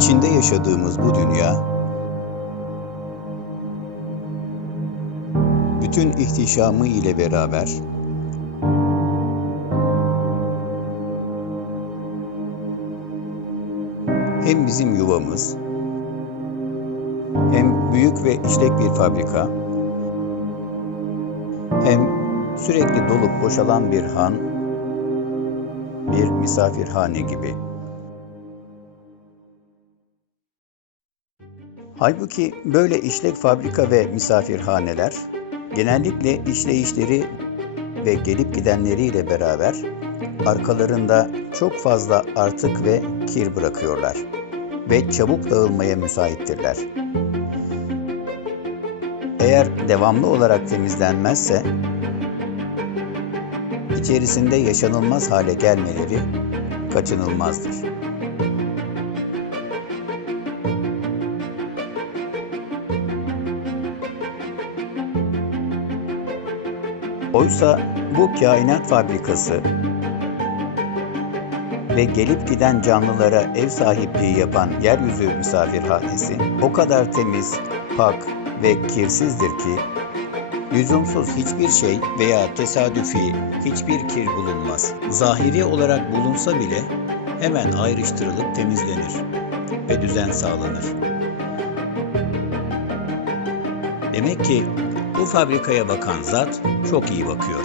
İçinde yaşadığımız bu dünya bütün ihtişamı ile beraber hem bizim yuvamız hem büyük ve işlek bir fabrika hem sürekli dolup boşalan bir han, bir misafirhane gibi. Halbuki böyle işlek fabrika ve misafirhaneler genellikle işleyişleri ve gelip gidenleriyle beraber arkalarında çok fazla artık ve kir bırakıyorlar ve çabuk dağılmaya müsaittirler. Eğer devamlı olarak temizlenmezse içerisinde yaşanılmaz hale gelmeleri kaçınılmazdır. Oysa bu kainat fabrikası ve gelip giden canlılara ev sahipliği yapan yeryüzü misafirhanesi o kadar temiz, pak ve kirsizdir ki lüzumsuz hiçbir şey veya tesadüfi hiçbir kir bulunmaz. Zahiri olarak bulunsa bile hemen ayrıştırılıp temizlenir ve düzen sağlanır. Demek ki bu fabrikaya bakan zat çok iyi bakıyor.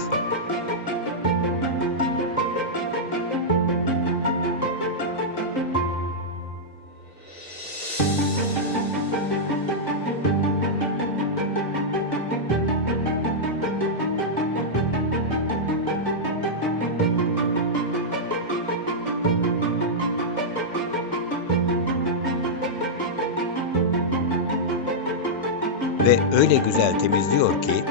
Ve öyle güzel temizliyor ki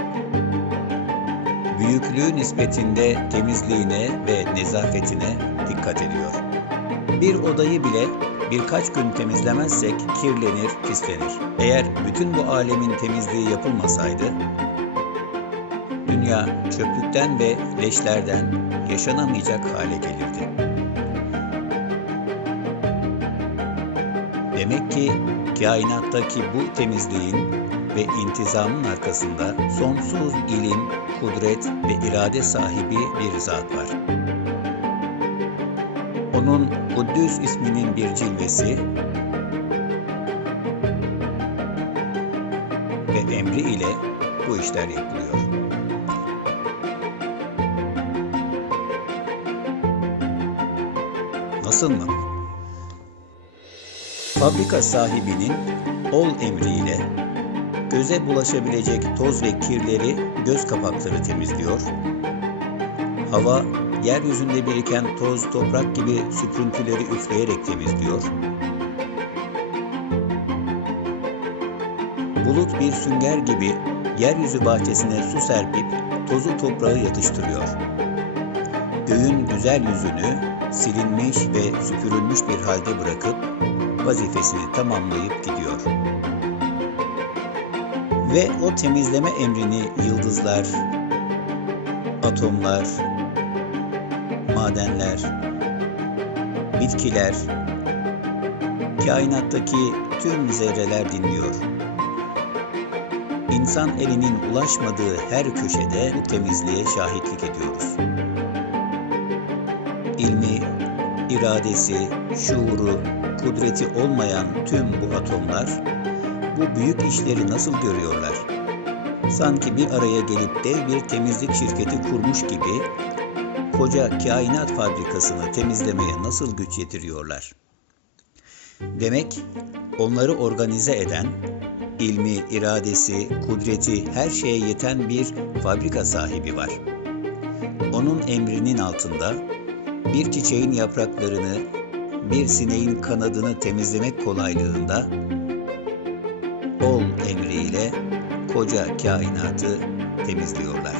büyüklüğü nispetinde temizliğine ve nezafetine dikkat ediyor. Bir odayı bile birkaç gün temizlemezsek kirlenir, pislenir. Eğer bütün bu alemin temizliği yapılmasaydı, dünya çöplükten ve leşlerden yaşanamayacak hale gelirdi. Demek ki kainattaki bu temizliğin ve intizamın arkasında sonsuz ilim, kudret ve irade sahibi bir zat var. Onun Kuddüs isminin bir cilvesi ve emri ile bu işler yapılıyor. Nasıl mı? Fabrika sahibinin ol emriyle göze bulaşabilecek toz ve kirleri göz kapakları temizliyor. Hava, yeryüzünde biriken toz, toprak gibi süprüntüleri üfleyerek temizliyor. Bulut bir sünger gibi yeryüzü bahçesine su serpip tozu toprağı yatıştırıyor. Göğün güzel yüzünü silinmiş ve süpürülmüş bir halde bırakıp vazifesini tamamlayıp gidiyor. Ve o temizleme emrini yıldızlar, atomlar, madenler, bitkiler, kainattaki tüm zerreler dinliyor. İnsan elinin ulaşmadığı her köşede bu temizliğe şahitlik ediyoruz. İlmi, iradesi, şuuru, kudreti olmayan tüm bu atomlar bu büyük işleri nasıl görüyorlar? Sanki bir araya gelip dev bir temizlik şirketi kurmuş gibi koca kainat fabrikasını temizlemeye nasıl güç yetiriyorlar? Demek onları organize eden, ilmi, iradesi, kudreti her şeye yeten bir fabrika sahibi var. Onun emrinin altında bir çiçeğin yapraklarını, bir sineğin kanadını temizlemek kolaylığında ol emriyle koca kainatı temizliyorlar.